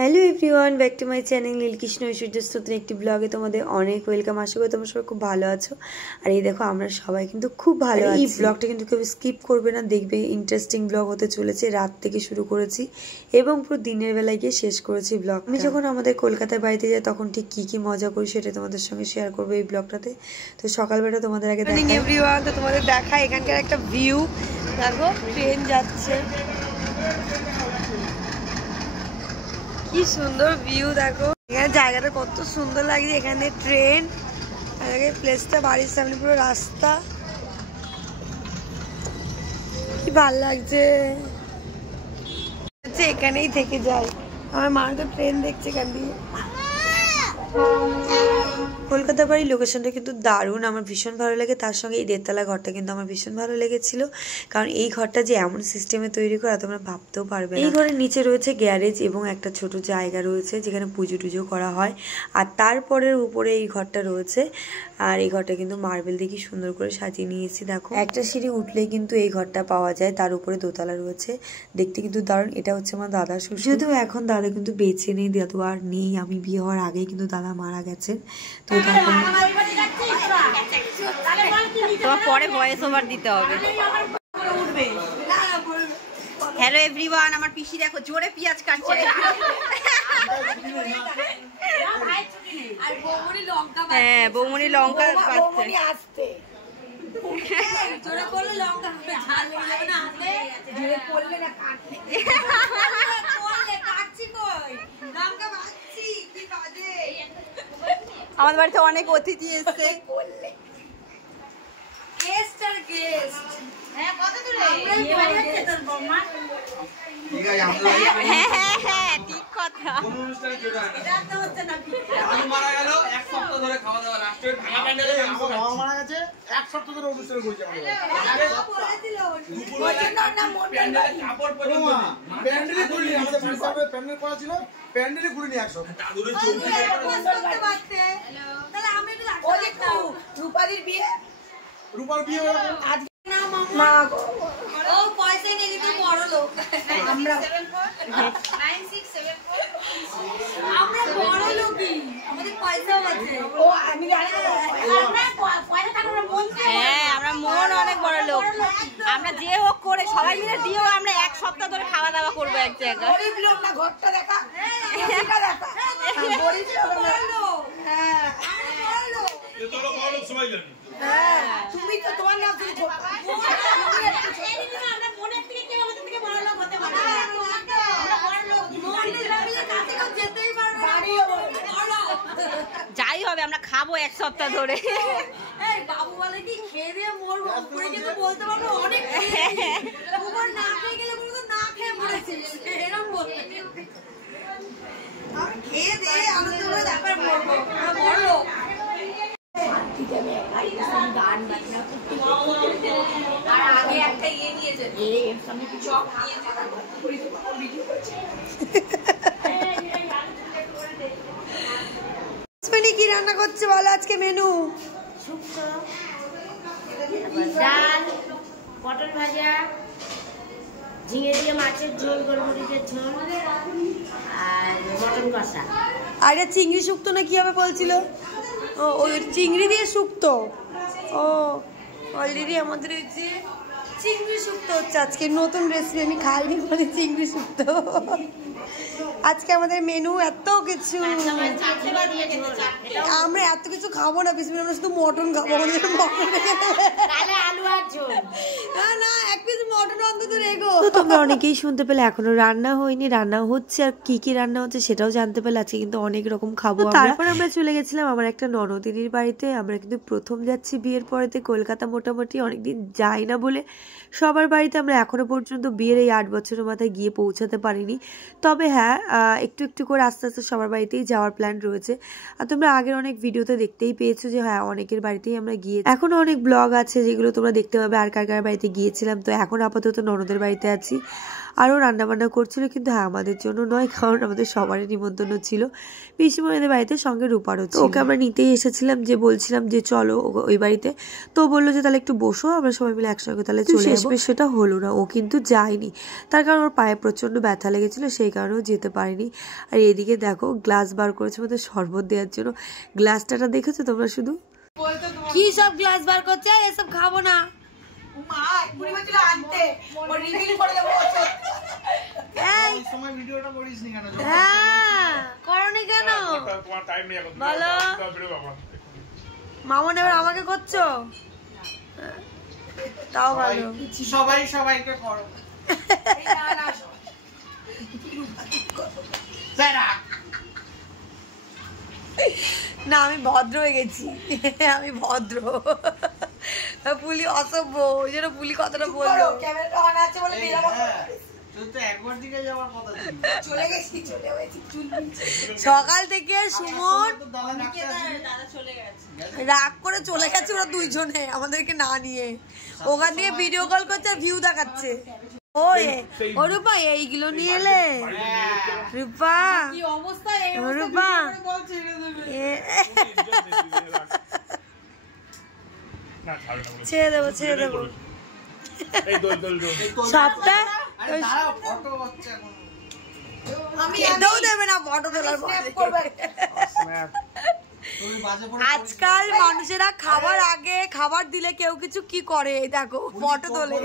Hello everyone, back to my channel Neelkrishna Aishwarya নতুন একটি ব্লগে তোমাদের অনেক ওয়েলকাম। আশা করি তোমরা সবাই খুব ভালো আছো। আর এই দেখো আমরা সবাই কিন্তু খুব ভালো আছি। এই ব্লগটা কিন্তু কেউ স্কিপ করবে না, দেখবে ইন্টারেস্টিং ব্লগ হতে চলেছে। রাত থেকে শুরু করেছি এবং পুরো দিনের বেলায় গিয়ে শেষ করেছি ব্লগ। আমি যখন আমাদের কলকাতার বাড়িতে যাই তখন ঠিক কি মজা করি সেটা তোমাদের সঙ্গে শেয়ার করবো এই ব্লগটাতে। তো সকালবেলা তোমাদের আগে দেখাই এভরিওয়ান, তো তোমাদের দেখাই এখানকার একটা ভিউ। দেখো ট্রেন যাচ্ছে, কি সুন্দর ভিউ। দেখো এখানে জায়গাটা কত সুন্দর লাগছে, এখানে ট্রেন আর প্লেসটা বাড়ির সামনে পুরো রাস্তা, কি ভাল লাগছে। এখানেই থেকে যায়, আমার মা তো ট্রেন দেখছে এখান দিয়ে। কলকাতা বাড়ির লোকেশনটা কিন্তু দারুণ, আমার ভীষণ ভালো লাগে। তার সঙ্গে এই দেড়তলা ঘরটা কিন্তু আমার ভীষণ ভালো লেগেছিল, কারণ এই ঘরটা যে এমন সিস্টেমে তৈরি করা তোমরা ভাবতেও পারবে না। এই ঘরের নিচে রয়েছে গ্যারেজ এবং একটা ছোট জায়গা রয়েছে যেখানে পুজো টুজো করা হয়। আর তারপরের উপরে এই ঘরটা রয়েছে, আর এই ঘরটা কিন্তু মার্বেল দিয়ে কি সুন্দর করে সাজিয়ে নিয়েছি। দেখো একটা সিঁড়ি উঠলেই কিন্তু এই ঘরটা পাওয়া যায়, তার উপরে দোতলা রয়েছে, দেখতে কিন্তু দারুণ। এটা হচ্ছে আমার দাদার শ্বশুর, যদিও এখন দাদা কিন্তু বেঁচে নেই, দাদু আর নেই। আমি বিয়ে হওয়ার আগেই কিন্তু দাদা মারা গেছেন। তো তোমার পরে ভয়েস ওভার দিতে হবে। হ্যালো এভরিওয়ান, আমার পিসি দেখো জোরে পেঁয়াজ কাটছে। হ্যাঁ বৌমনি লঙ্কা কাটছে। আমাদের বাড়িতে অনেক অতিথি এসছে। হ্যাঁ ঠিক কথা। রূপালির বিয়ে, রূপার বিয়ে আজকে না মামা। ও পয়সা নিয়ে গেছি বড় লোক। আমরা 9674 আমরা বড় লোকই, আমাদের পয়সাও আছে। ও আমি জানি আমরা পয়সা টাকা মন। হ্যাঁ আমরা মন অনেক বড় লোক। আমরা যে হোক করে সবাই মিলে দিও, আমরা এক সপ্তাহ ধরে খাওয়া দাওয়া করবো এক জায়গায়। গরিব লোক না, ঘরটা দেখা, এটা দেখা, গরিব লোক। হ্যাঁ বড় লোক, এত বড় লোক সবাই জানে। হ্যাঁ তুমি তো তোমার নাম থেকে ছোট, আমরা মনের থেকে কেউ আমাদের থেকে বড় লোক হতে পারে। আমরা বড় লোক মনের ভাবে কাছে কাছে যেতেই পারবে, বাড়িও বড়। যাই হবে আমরা খাবো এক সপ্তাহ ধরে। এই বাবু বলে কি খেয়ে দিয়ে মরবো, উপরে কিন্তু বলতে পারবো অনেক তোমার না খেয়ে গেলে বলতো না খেয়ে মরেছিস, এরকম বলতে। আর খেয়ে দিয়ে আনন্দ করে তারপর মরবো, বড় লোক। আর আগে একটা ইয়ে নিয়েছে, চক নিয়েছে। কি রান্না করছে বলো আজকে মেনু? ডাল, পটল ভাজা, ঝিঙে দিয়ে মাছের ঝোল, গোলমরিচের ঝোল আর মটন কষা। আর এটা চিংড়ি শুক্তো না কি হবে বলছিল? ও ওই চিংড়ি দিয়ে শুক্তো। ও অলরেডি আমাদের এই যে চিংড়ি শুক্তো হচ্ছে আজকে, নতুন রেসিপি, আমি খাইনি বলে চিংড়ি শুক্তো। আজকে আমাদের মেনু এত কিছু, আমরা এত কিছু খাবো না, বিসমিল্লাহ, আমরা শুধু মটন খাবো। আমাদের আলু আর ঝোল না, এক পিস মটন অন্তত রেখো। তো তোমরা অনেকেই শুনতে পেলে এখনো রান্না হয়নি, রান্না হচ্ছে, আর কি রান্না হচ্ছে সেটাও জানতে পেলে। আজকে কিন্তু অনেক রকম খাবো। তারপর আমরা চলে গেছিলাম আমার একটা ননদিনীর বাড়িতে। আমরা কিন্তু প্রথম যাচ্ছি বিয়ের পরেতে কলকাতা, মোটামুটি অনেকদিন যাই না বলে সবার বাড়িতে আমরা এখনো পর্যন্ত বিয়ের এই 8 বছরের মাথায় গিয়ে পৌঁছাতে পারিনি। তবে হ্যাঁ একটু একটু করে আস্তে আস্তে সবার বাড়িতেই যাওয়ার প্ল্যান রয়েছে। আর তোমরা আগের অনেক ভিডিওতে দেখতেই পেয়েছো যে হ্যাঁ অনেকের বাড়িতেই আমরা গিয়ে, এখনো অনেক ব্লগ আছে যেগুলো তোমরা তোমরা দেখতে পাবে আর কার কার বাড়িতে গিয়েছিলাম। তো এখন আপাতত ননদের বাড়িতে আছি। আরও রান্নাবান্না করছিল, কিন্তু হ্যাঁ আমাদের জন্য নয়, কারণ আমাদের সবারই নিমন্ত্রণ ছিল। পিসিমণিদের বাড়িতে সঙ্গে রূপারও ছিল। ওকে আমরা নিতেই এসেছিলাম, যে বলছিলাম যে চলো ওই বাড়িতে, তো বললো যে তাহলে একটু বসো, আমরা সবাই মিলে একসঙ্গে তাহলে চলে আসবো। সেটা হলো না, ও কিন্তু যায়নি, তার কারণ ওর পায়ে প্রচন্ড ব্যথা লেগেছিল, সেই কারণেও যেতে পারিনি। আর এদিকে দেখো গ্লাস বার করেছে মধ্যে শরবত দেওয়ার জন্য। গ্লাসটা দেখেছো তোমরা? শুধু কি সব গ্লাস বার করছে, এসব খাবো না। করনি কেন বলো? মামন এবার আমাকে করছো, তাও ভালো। সবাই সবাইকে করো। না আমি ভদ্র হয়ে গেছি, আমি ভদ্র। পুলি অসভ্য, ওই জন্য পুলি কথাটা বললো। সকাল থেকে সুমন রাগ করে চলে গেছে ওরা দুইজনে আমাদেরকে না নিয়ে, ওখান থেকে ভিডিও কল করছে আর ভিউ দেখাচ্ছে। ও রূপা এইগুলো নিয়ে এলে? রূপা রূপা ছেড়ে দেবো ছেড়ে দেবো সবটা। খেতেও দেবে না ফটো তোলার পরে। আজকাল মানুষেরা খাবার আগে খাবার দিলে কেউ কিছু কি করে, দেখো ফটো তোলে।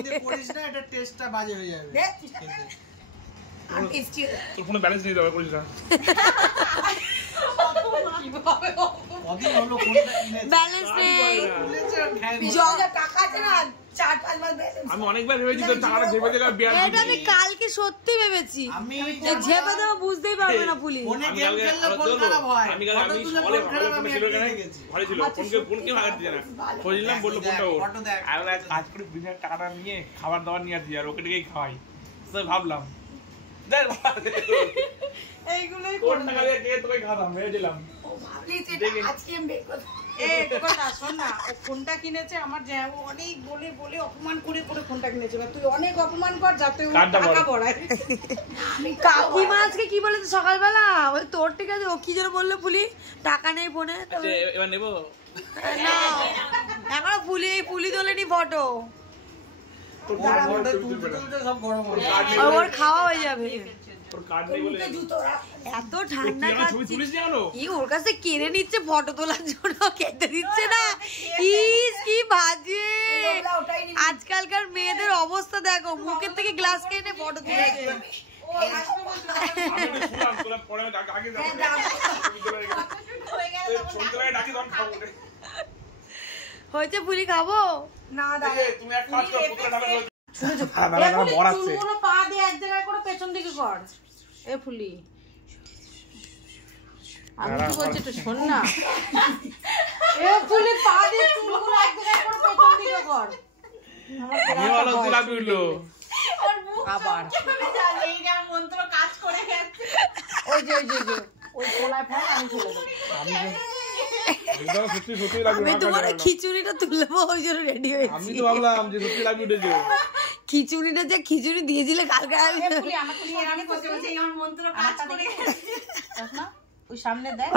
ব্যালেন্স নেই, আমি অনেকবার ভেবেছি তো টাকাটা ঝেপে দেওয়া বিয়ার। এটা আমি কালকে সত্যি ভেবেছি, এই ঝেপে দেওয়া বুঝতেই পারবে না পুলিশ। আমি সকালে ঘরে ছিল, ফোনকে ভাগাতে দিই না, খুঁজলাম বললো ফোনটা ওর। আর কাজ করে বিশাল টাকাটা নিয়ে খাবার দাবার নিয়ে আসি, আর ওকে ডেকেই খাওয়াই। তো ভাবলাম এইগুলোই কোন টাকা দিয়ে কে তোকে খাওয়াতাম ভেবেছিলাম। ফোনটা কিনেছে আমার অনেক বলে বলে অপমান করে করে ফোনটা কিনেছে, তুই অনেক অপমান কর যাতে টাকা বড়ায়। কাকিমা আজকে কি বলেছে সকালবেলা? বলে তোর ঠিক আছে, ও কি যেন বললো পুলি টাকা নেই ফোনে। এবার নেবো না এখনো পুলি তোলেনি ফটো, ওর খাওয়া হয়ে যাবে। এত ঠান্ডা ওর কাছে কেড়ে নিচ্ছে ফটো তোলার জন্য, খেতে দিচ্ছে না। ইস কি বাজে, আজকালকার মেয়েদের অবস্থা দেখো, মুখের থেকে গ্লাস কেনে ফটো তুলেছে। হয়েছে পুলি খাবো না? পা দিয়ে এক জায়গায় করে পেছন দিকে কর। এ ফুলি আমি কি বলছি একটু শোন না। এ ফুলি পা দিয়ে চুলগুলো এক জায়গায় করে পেছন দিকে কর। আবার মন্ত্র কাজ করে গেছে। ওই যে ওই কোলায় ফেল, আমি চলে যাবো। আমি তোমার খিচুড়িটা তুলবো, ওই জন্য রেডি হয়েছি। আমি তো ভাবলাম যে সত্যি লাগি উঠেছে খিচুড়িটা, যে খিচুড়ি দিয়েছিলে কালকে।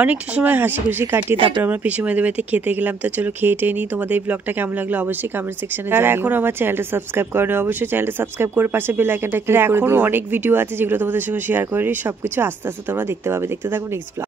অনেকটা সময় হাসি খুশি কাটিয়ে তারপর আমরা পিসিমণিদের বাড়িতে খেতে গেলাম। তো চলো খেয়ে টেয়ে নিই। তোমাদের এই ব্লগটা কেমন লাগলো অবশ্যই কমেন্ট সেকশনে জানিও। আর এখন আমার চ্যানেলটা সাবস্ক্রাইব করো, অবশ্যই চ্যানেলটা সাবস্ক্রাইব করে পাশে বেল আইকনটা ক্লিক করে দিও। এখনো অনেক ভিডিও আছে যেগুলো তোমাদের সঙ্গে শেয়ার করি, সবকিছু আস্তে আস্তে তোমরা দেখতে পাবে। দেখতে থাকো নেক্সট ব্লগ।